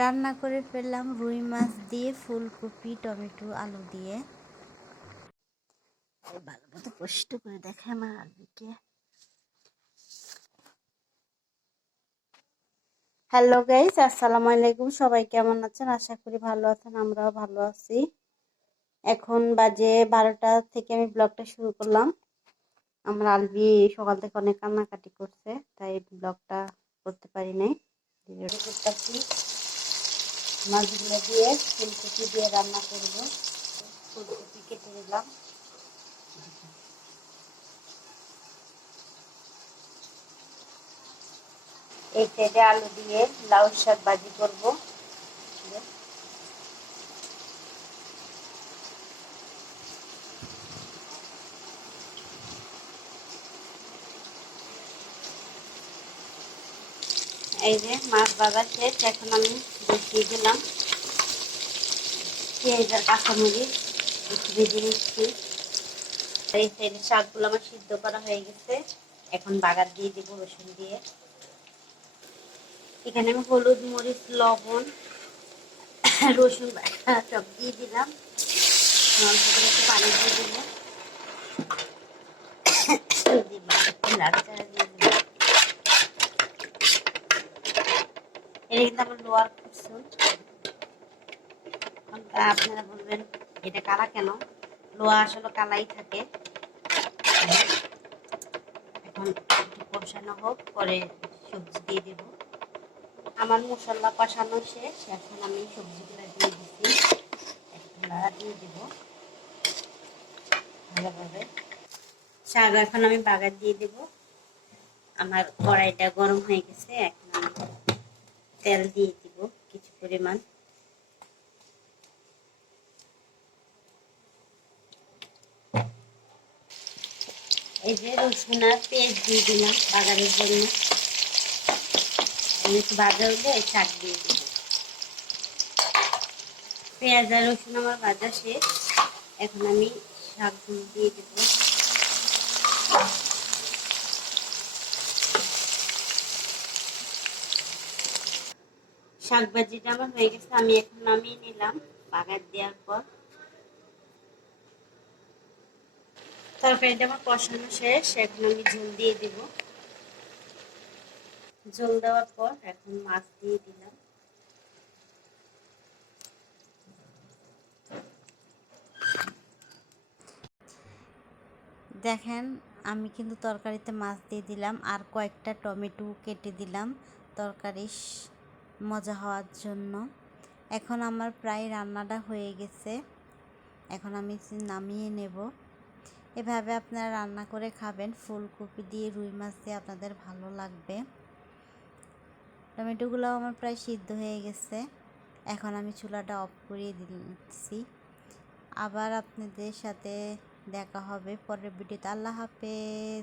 রান্না করে ফেললাম রুই মাছ দিয়ে, ফুলকপি, টমেটো, আলু দিয়ে। ভালো মতো কষ্ট করে দেখে আমার আলুকে। হ্যালো গাইস, আসসালামু আলাইকুম। সবাই কেমন আছেন? আশা করি ভালো আছেন, আমরাও ভালো আছি। এখন বাজে 12টা থেকে আমি ব্লগটা শুরু করলাম। আমার আলবি সকাল থেকে অনেক কান্নাকাটি করছে, তাই ব্লগটা করতে পারি নাই। ভিডিওটা করতেছি মাছগুলো দিয়ে, ফুলকপি দিয়ে রান্না করবো। ফুলকপি কেটে দিলাম। এই সাইডে আলু দিয়ে লাউ শাক ভাজি করবো। এই যে মাছ ভাজা শেষ, এখন আমি বসিয়ে দিলাম পেঁয়াজ আর কাঁচামরিচ একটু ভেজে নিচ্ছি। এই সাইডে শাকগুলো আমার সিদ্ধ করা হয়ে গেছে, এখন বাগার দিয়ে দেবো রসুন দিয়ে। এখানে আমি হলুদ, মরিচ, লবণ, রসুন সব দিয়ে দিলাম। অল্প করে একটু পানি দিয়ে দেবো। নাড়াচাড়া দিয়ে দিলাম। এটা কিন্তু আমার লোয়ার কুসুম। আপনারা বলবেন এটা কালা কেন? লোয়া আসলে কালাই থাকে। এখন একটু কষানো হোক, পরে সবজি দিয়ে দেব। আমার মশলা কষানো শেষ, এখন আমি সবজিগুলো দিয়ে দিচ্ছি। একটু নাড়া দিয়ে দেব ভালোভাবে। শাক এখন আমি বাগার দিয়ে দেব। আমার কড়াইটা গরম হয়ে গেছে, এখন আমি তেল দিয়ে দিব কিছু পরিমাণ। এই যে রসুন আর পেঁয়াজ দিয়ে দিলাম বাগারের জন্য। একটু ভাজা হলে শাক দিয়ে দিব। পেঁয়াজ আর রসুন আমার ভাজা শেষ, এখন আমি শাকগুলো দিয়ে দেব। শাক ভাজিটা আমার হয়ে গেছে, আমি এখন নামিয়ে নিলাম বাগার দেওয়ার পর। তরকারিটা আমার কষানো শেষ, এখন আমি ঝোল দিয়ে দেব। ঝোল দেওয়ার পর এখন মাছ দিয়ে দিলাম। দেখেন, আমি কিন্তু তরকারিতে মাছ দিয়ে দিলাম আর কয়েকটা টমেটো কেটে দিলাম তরকারি মজা হওয়ার জন্য। এখন আমার প্রায় রান্নাটা হয়ে গেছে, এখন আমি নামিয়ে নেব। এভাবে আপনারা রান্না করে খাবেন, ফুলকপি দিয়ে, রুই মাছ দিয়ে, আপনাদের ভালো লাগবে। টমেটোগুলো আমার প্রায় সিদ্ধ হয়ে গেছে, এখন আমি চুলাটা অফ করে দিচ্ছি। আবার আপনাদের সাথে দেখা হবে পরের ভিডিওতে। আল্লাহ হাফেজ।